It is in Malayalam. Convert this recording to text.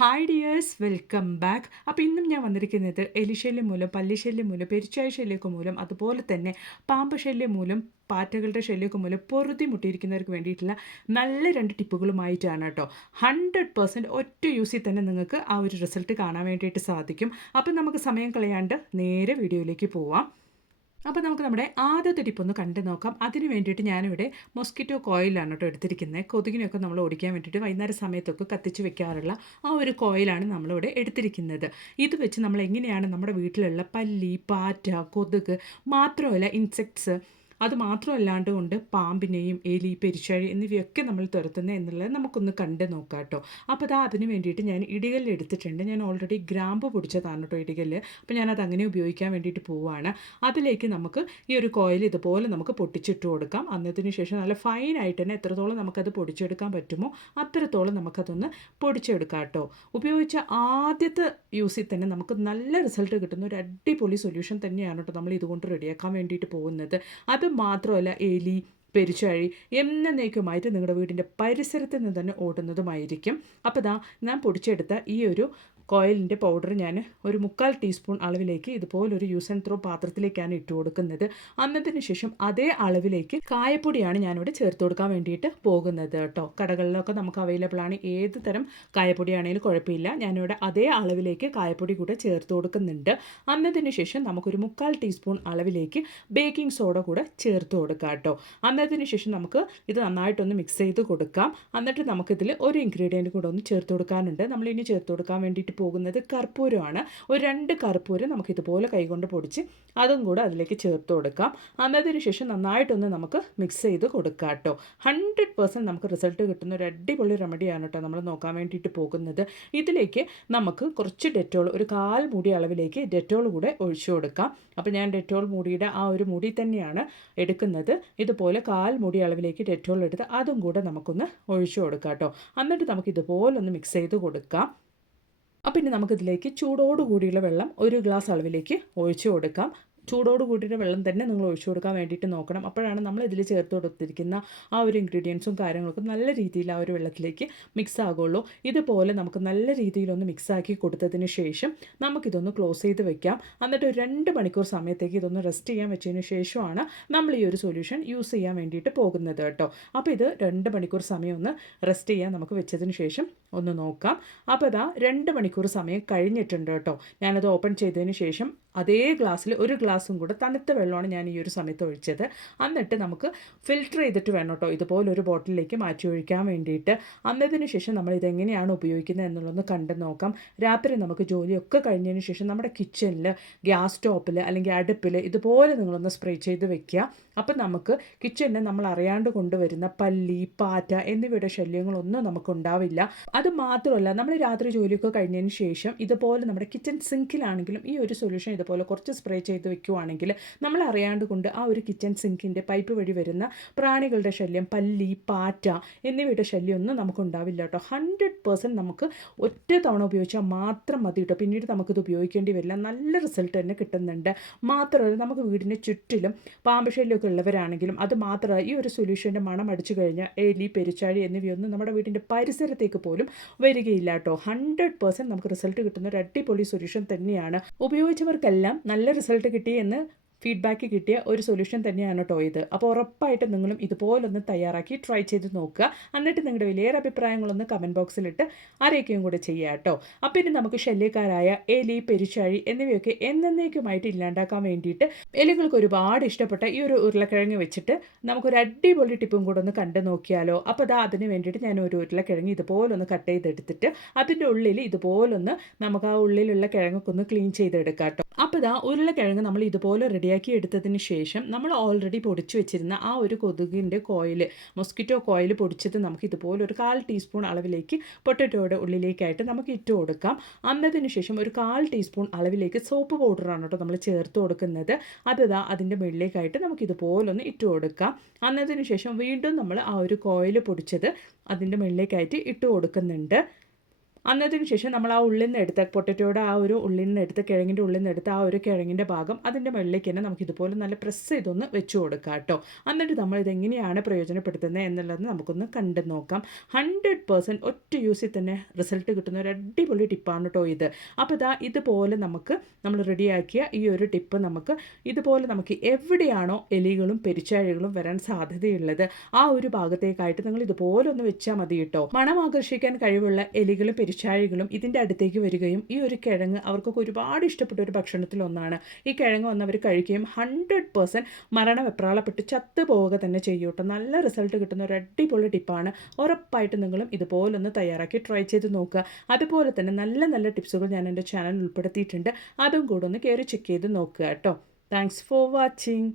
Hi dears, welcome back. അപ്പോൾ ഇന്നും ഞാൻ വന്നിരിക്കുന്നത് എലിശല്യം മൂലം, പല്ലിശല്യം മൂലം, പെരിച്ചായ ശല്യമൊക്കെ മൂലം, അതുപോലെ തന്നെ പാമ്പ് ശല്യം മൂലം, പാറ്റകളുടെ ശല്യമൊക്കെ മൂലം പൊറുതി മുട്ടിയിരിക്കുന്നവർക്ക് വേണ്ടിയിട്ടുള്ള നല്ല രണ്ട് ടിപ്പുകളുമായിട്ടാണ് കേട്ടോ. 100% ഒറ്റ യൂസിൽ തന്നെ നിങ്ങൾക്ക് ആ ഒരു റിസൾട്ട് കാണാൻ വേണ്ടിയിട്ട് സാധിക്കും. അപ്പം നമുക്ക് സമയം കളയാണ്ട് നേരെ വീഡിയോയിലേക്ക് പോവാം. അപ്പോൾ നമുക്ക് നമ്മുടെ ആദ്യത്തെ ടിപ്പൊന്ന് കണ്ടു നോക്കാം. അതിന് വേണ്ടിയിട്ട് ഞാനിവിടെ മൊസ്കിറ്റോ കോയിലാണ് കേട്ടോ എടുത്തിരിക്കുന്നത്. കൊതുകിനൊക്കെ നമ്മൾ ഓടിക്കാൻ വേണ്ടിയിട്ട് വൈകുന്നേര സമയത്തൊക്കെ കത്തിച്ച് വെക്കാറുള്ള ആ ഒരു കോയിലാണ് നമ്മളിവിടെ എടുത്തിരിക്കുന്നത്. ഇത് വെച്ച് നമ്മൾ എങ്ങനെയാണ് നമ്മുടെ വീട്ടിലുള്ള പല്ലി, പാറ്റ, കൊതുക് മാത്രമല്ല ഇൻസെക്ട്സ്, അത് മാത്രമല്ലാണ്ട് കൊണ്ട് പാമ്പിനെയും എലി, പെരിച്ചാഴി എന്നിവയൊക്കെ നമ്മൾ തുരത്തുന്നത് എന്നുള്ളത് നമുക്കൊന്ന് കണ്ട് നോക്കാം കേട്ടോ. അപ്പോൾ അതിന് വേണ്ടിയിട്ട് ഞാൻ ഇടികല്ല് എടുത്തിട്ടുണ്ട്. ഞാൻ ഓൾറെഡി ഗ്രാമ്പ് പൊടിച്ചതാണ് കേട്ടോ ഇടികല്ല്. അപ്പോൾ ഞാനത് അങ്ങനെ ഉപയോഗിക്കാൻ വേണ്ടിയിട്ട് പോവുകയാണ്. അതിലേക്ക് നമുക്ക് ഈ ഒരു കോയിൽ ഇതുപോലെ നമുക്ക് പൊട്ടിച്ചിട്ട് കൊടുക്കാം. അന്നതിന് ശേഷം നല്ല ഫൈനായിട്ട് തന്നെ എത്രത്തോളം നമുക്കത് പൊടിച്ചെടുക്കാൻ പറ്റുമോ അത്രത്തോളം നമുക്കതൊന്ന് പൊടിച്ചെടുക്കാം കേട്ടോ. ഉപയോഗിച്ച ആദ്യത്തെ യൂസിൽ തന്നെ നമുക്ക് നല്ല റിസൾട്ട് കിട്ടുന്ന ഒരു അടിപൊളി സൊല്യൂഷൻ തന്നെയാണ് കേട്ടോ നമ്മൾ ഇതുകൊണ്ട് റെഡിയാക്കാൻ വേണ്ടിയിട്ട് പോകുന്നത്. അത് മാത്രമല്ല എലി, പെരിച്ചാഴി എന്നേക്കുമായിട്ട് നിങ്ങളുടെ വീടിൻ്റെ പരിസരത്ത് നിന്ന് തന്നെ ഓടുന്നതുമായിരിക്കും. അപ്പോൾ ഞാൻ പൊടിച്ചെടുത്ത ഈ ഒരു കോയിലിൻ്റെ പൗഡർ ഞാൻ ഒരു 3/4 ടീസ്പൂൺ അളവിലേക്ക് ഇതുപോലൊരു യൂസ് ആൻഡ് ത്രോ പാത്രത്തിലേക്കാണ് ഇട്ട് കൊടുക്കുന്നത്. അന്നതിന് ശേഷം അതേ അളവിലേക്ക് കായപ്പൊടിയാണ് ഞാനിവിടെ ചേർത്ത് കൊടുക്കാൻ വേണ്ടിയിട്ട് പോകുന്നത് കേട്ടോ. കടകളിലൊക്കെ നമുക്ക് അവൈലബിൾ ആണ്, ഏത് തരം കായപ്പൊടിയാണെങ്കിലും കുഴപ്പമില്ല. ഞാനിവിടെ അതേ അളവിലേക്ക് കായപ്പൊടി കൂടെ ചേർത്ത് കൊടുക്കുന്നുണ്ട്. അന്നതിന് ശേഷം നമുക്കൊരു 3/4 ടീസ്പൂൺ അളവിലേക്ക് ബേക്കിംഗ് സോഡ കൂടെ ചേർത്ത് കൊടുക്കാം കേട്ടോ. അന്നതിന് ശേഷം നമുക്ക് ഇത് നന്നായിട്ടൊന്ന് മിക്സ് ചെയ്ത് കൊടുക്കാം. എന്നിട്ട് നമുക്കിതിൽ ഒരു ഇൻഗ്രീഡിയൻറ്റ് കൂടെ ഒന്ന് ചേർത്ത് കൊടുക്കാനുണ്ട്. നമ്മളിനി ചേർത്ത് കൊടുക്കാൻ വേണ്ടിയിട്ട് പോകുന്നത് കർപ്പൂരമാണ്. ഒരു 2 കർപ്പൂരം നമുക്കിതുപോലെ കൈകൊണ്ട് പൊടിച്ച് അതും കൂടെ അതിലേക്ക് ചേർത്ത് കൊടുക്കാം. അന്നതിന് ശേഷം നന്നായിട്ടൊന്ന് നമുക്ക് മിക്സ് ചെയ്ത് കൊടുക്കാം കേട്ടോ. 100% നമുക്ക് റിസൾട്ട് കിട്ടുന്ന ഒരു അടിപൊളി റെമഡിയാണ് കേട്ടോ നമ്മൾ നോക്കാൻ വേണ്ടിയിട്ട് പോകുന്നത്. ഇതിലേക്ക് നമുക്ക് കുറച്ച് ഡെറ്റോൾ, ഒരു 1/4 മൂടി അളവിലേക്ക് ഡെറ്റോൾ കൂടെ ഒഴിച്ചു കൊടുക്കാം. അപ്പോൾ ഞാൻ ഡെറ്റോൾ മൂടിയുടെ ആ ഒരു മൂടി തന്നെയാണ് എടുക്കുന്നത്. ഇതുപോലെ 1/4 മൂടി അളവിലേക്ക് ഡെറ്റോൾ എടുത്ത് അതും കൂടെ നമുക്കൊന്ന് ഒഴിച്ചു കൊടുക്കാം കേട്ടോ. എന്നിട്ട് നമുക്ക് ഇതുപോലൊന്ന് മിക്സ് ചെയ്ത് കൊടുക്കാം. അപ്പം ഇനി നമുക്കിതിലേക്ക് ചൂടോട് കൂടിയുള്ള വെള്ളം 1 ഗ്ലാസ് അളവിലേക്ക് ഒഴിച്ചു കൊടുക്കാം. ചൂടോട് കൂടിയിട്ട് വെള്ളം തന്നെ നിങ്ങൾ ഒഴിച്ചു കൊടുക്കാൻ വേണ്ടിയിട്ട് നോക്കണം. അപ്പോഴാണ് നമ്മൾ ഇതിൽ ചേർത്ത് കൊടുത്തിരിക്കുന്ന ആ ഒരു ഇൻഗ്രീഡിയൻസും കാര്യങ്ങളൊക്കെ നല്ല രീതിയിൽ ആ ഒരു വെള്ളത്തിലേക്ക് മിക്സ് ആകുള്ളൂ. ഇതുപോലെ നമുക്ക് നല്ല രീതിയിലൊന്ന് മിക്സാക്കി കൊടുത്തതിന് ശേഷം നമുക്കിതൊന്ന് ക്ലോസ് ചെയ്ത് വെക്കാം. എന്നിട്ട് ഒരു 2 മണിക്കൂർ സമയത്തേക്ക് ഇതൊന്ന് റെസ്റ്റ് ചെയ്യാൻ വെച്ചതിന് ശേഷമാണ് നമ്മൾ ഈ ഒരു സൊല്യൂഷൻ യൂസ് ചെയ്യാൻ വേണ്ടിയിട്ട് പോകുന്നത് കേട്ടോ. അപ്പോൾ ഇത് 2 മണിക്കൂർ സമയം ഒന്ന് റെസ്റ്റ് ചെയ്യാൻ നമുക്ക് വെച്ചതിന് ശേഷം ഒന്ന് നോക്കാം. അപ്പോൾ 2 മണിക്കൂർ സമയം കഴിഞ്ഞിട്ടുണ്ട് കേട്ടോ. ഞാനത് ഓപ്പൺ ചെയ്തതിന് ശേഷം അതേ ഗ്ലാസ്സിൽ 1 ഗ്ലാസും കൂടെ തണുത്ത വെള്ളമാണ് ഞാൻ ഈ ഒരു സമയത്ത് ഒഴിച്ചത്. എന്നിട്ട് നമുക്ക് ഫിൽറ്റർ ചെയ്തിട്ട് വേണം കേട്ടോ ഇതുപോലൊരു ബോട്ടിലേക്ക് മാറ്റി ഒഴിക്കാൻ വേണ്ടിയിട്ട്. അന്നതിന് ശേഷം നമ്മൾ ഇതെങ്ങനെയാണ് ഉപയോഗിക്കുന്നത് എന്നുള്ളതൊന്ന് കണ്ടു നോക്കാം. രാത്രി നമുക്ക് ജോലിയൊക്കെ കഴിഞ്ഞതിന് ശേഷം നമ്മുടെ കിച്ചണിൽ, ഗ്യാസ് സ്റ്റോപ്പിൽ അല്ലെങ്കിൽ അടുപ്പിൽ ഇതുപോലെ നിങ്ങളൊന്ന് സ്പ്രേ ചെയ്ത് വെക്കുക. അപ്പം നമുക്ക് കിച്ചണിൽ നമ്മൾ അറിയാണ്ട് കൊണ്ടുവരുന്ന പല്ലി, പാറ്റ എന്നിവയുടെ ശല്യങ്ങളൊന്നും നമുക്കുണ്ടാവില്ല. അത് മാത്രമല്ല, നമ്മൾ രാത്രി ജോലിയൊക്കെ കഴിഞ്ഞതിന് ശേഷം ഇതുപോലെ നമ്മുടെ കിച്ചൺ സിങ്കിലാണെങ്കിലും ഈ ഒരു സൊല്യൂഷൻ ഇതുപോലെ കുറച്ച് സ്പ്രേ ചെയ്ത് വെക്കുകയാണെങ്കിൽ നമ്മൾ അറിയാണ്ട് കൊണ്ട് ആ ഒരു കിച്ചൺ സിങ്കിൻ്റെ പൈപ്പ് വഴി വരുന്ന പ്രാണികളുടെ ശല്യം, പല്ലി, പാറ്റ എന്നിവയുടെ ശല്യമൊന്നും നമുക്കുണ്ടാവില്ല കേട്ടോ. 100% നമുക്ക് ഒറ്റ തവണ ഉപയോഗിച്ചാൽ മാത്രം മതി കേട്ടോ. പിന്നീട് നമുക്കിത് ഉപയോഗിക്കേണ്ടി വരില്ല. നല്ല റിസൾട്ട് തന്നെ കിട്ടുന്നുണ്ട്. മാത്രമല്ല, നമുക്ക് വീടിന് ചുറ്റിലും പാമ്പ് ശല്യമൊക്കെ ഉള്ളവരാണെങ്കിലും അത് മാത്രമല്ല, ഈ ഒരു സൊല്യൂഷൻ്റെ മണം അടിച്ചു കഴിഞ്ഞാൽ എലി, പെരിച്ചാഴി എന്നിവയൊന്നും നമ്മുടെ വീടിൻ്റെ പരിസരത്തേക്ക് പോലും വരികയില്ല കേട്ടോ. 100% നമുക്ക് റിസൾട്ട് കിട്ടുന്ന ഒരു അടിപൊളി സൊല്യൂഷൻ തന്നെയാണ്. ഉപയോഗിച്ചവർക്കെല്ലാം നല്ല റിസൾട്ട് കിട്ടി എന്ന് ഫീഡ്ബാക്ക് കിട്ടിയ ഒരു സൊല്യൂഷൻ തന്നെയാണ് കേട്ടോ ഇത്. അപ്പോൾ ഉറപ്പായിട്ട് നിങ്ങളും ഇതുപോലൊന്ന് തയ്യാറാക്കി ട്രൈ ചെയ്ത് നോക്കുക. എന്നിട്ട് നിങ്ങളുടെ വലിയൊരു അഭിപ്രായങ്ങളൊന്ന് കമൻറ്റ് ബോക്സിലിട്ട് അറിയിക്കുകയും കൂടെ ചെയ്യുക കേട്ടോ. അപ്പോൾ ഇനി നമുക്ക് ശല്യക്കാരായ എലി, പെരിച്ചാഴി എന്നിവയൊക്കെ എന്നേക്കുമായിട്ട് ഇല്ലാണ്ടാക്കാൻ വേണ്ടിയിട്ട് എലികൾക്ക് ഒരുപാട് ഇഷ്ടപ്പെട്ട ഈ ഒരു ഉരുളക്കിഴങ്ങ് വെച്ചിട്ട് നമുക്കൊരു അടിപൊളി ടിപ്പും കൂടെ ഒന്ന് കണ്ടു നോക്കിയാലോ. അപ്പോൾ അതിന് വേണ്ടിയിട്ട് ഞാൻ ഒരു ഉരുളക്കിഴങ്ങ് ഇതുപോലൊന്ന് കട്ട് ചെയ്തെടുത്തിട്ട് അതിൻ്റെ ഉള്ളിൽ ഇതുപോലൊന്ന് നമുക്ക് ആ ഉള്ളിലുള്ള കിഴങ്ങൊക്കെ ഒന്ന് ക്ലീൻ ചെയ്തെടുക്കാം കേട്ടോ. അപ്പോൾ ഉരുളക്കിഴങ്ങ് നമ്മൾ ഇതുപോലെ റെഡിയാക്കി എടുത്തതിന് ശേഷം നമ്മൾ ഓൾറെഡി പൊടിച്ചു വെച്ചിരുന്ന ആ ഒരു കൊതുകിൻ്റെ കോയിൽ, മൊസ്കിറ്റോ കോയിൽ പൊടിച്ചത് നമുക്ക് ഇതുപോലെ ഒരു 1/4 ടീസ്പൂൺ അളവിലേക്ക് പൊട്ടറ്റോയുടെ ഉള്ളിലേക്കായിട്ട് നമുക്ക് ഇട്ട് കൊടുക്കാം. അന്നതിന് ശേഷം ഒരു 1/4 ടീസ്പൂൺ അളവിലേക്ക് സോപ്പ് പൗഡറാണ് കേട്ടോ നമ്മൾ ചേർത്ത് കൊടുക്കുന്നത്. അതിൻ്റെ മുകളിലേക്കായിട്ട് നമുക്ക് ഇതുപോലൊന്ന് ഇട്ട് കൊടുക്കാം. അന്നതിന് ശേഷം വീണ്ടും നമ്മൾ ആ ഒരു കോയിൽ പൊടിച്ചത് അതിൻ്റെ മുകളിലേക്കായിട്ട് ഇട്ട് കൊടുക്കുന്നുണ്ട്. അന്നതിന് ശേഷം നമ്മൾ ആ ഉള്ളിൽ നിന്ന് എടുത്ത പൊട്ടറ്റോയുടെ ആ ഒരു ഉള്ളിൽ നിന്ന് എടുത്ത് കിഴങ്ങിൻ്റെ ഉള്ളിൽ നിന്ന് എടുത്ത ആ ഒരു കിഴങ്ങിൻ്റെ ഭാഗം അതിൻ്റെ മുകളിലേക്ക് തന്നെ നമുക്ക് ഇതുപോലെ നല്ല പ്രസ് ചെയ്തൊന്ന് വെച്ച് കൊടുക്കാം കേട്ടോ. എന്നിട്ട് നമ്മൾ ഇതെങ്ങനെയാണ് പ്രയോജനപ്പെടുത്തുന്നത് എന്നുള്ളത് നമുക്കൊന്ന് കണ്ടു നോക്കാം. 100% ഒറ്റ യൂസിൽ തന്നെ റിസൾട്ട് കിട്ടുന്ന ഒരു അടിപൊളി ടിപ്പാണ് കേട്ടോ ഇത്. അപ്പോൾ ഇതുപോലെ നമ്മൾ റെഡിയാക്കിയ ഈ ഒരു ടിപ്പ് ഇതുപോലെ നമുക്ക് എവിടെയാണോ എലികളും പെരിച്ചാഴികളും വരാൻ സാധ്യതയുള്ളത് ആ ഒരു ഭാഗത്തേക്കായിട്ട് നിങ്ങൾ ഇതുപോലെ ഒന്ന് വെച്ചാൽ മതി കേട്ടോ. മണം ആകർഷിക്കാൻ കഴിവുള്ള എലികളും പെരിച്ചാഴികളും ഇതിൻ്റെ അടുത്തേക്ക് വരികയും ഈ ഒരു കിഴങ്ങ് അവർക്കൊക്കെ ഒരുപാട് ഇഷ്ടപ്പെട്ട ഒരു ഭക്ഷണത്തിലൊന്നാണ്. ഈ കിഴങ്ങ് വന്ന് അവർ കഴിക്കുകയും 100% മരണവെപ്രാളപ്പെട്ട് ചത്തു പോവുക തന്നെ ചെയ്യും കേട്ടോ. നല്ല റിസൾട്ട് കിട്ടുന്ന ഒരു അടിപൊളി ടിപ്പാണ്. ഉറപ്പായിട്ടും നിങ്ങളും ഇതുപോലൊന്ന് തയ്യാറാക്കി ട്രൈ ചെയ്ത് നോക്കുക. അതുപോലെ തന്നെ നല്ല നല്ല ടിപ്സുകൾ ഞാൻ എൻ്റെ ചാനൽ ഉൾപ്പെടുത്തിയിട്ടുണ്ട്. അതും കൂടെ ഒന്ന് കയറി ചെക്ക് ചെയ്ത് നോക്കുക കേട്ടോ. Thanks for watching.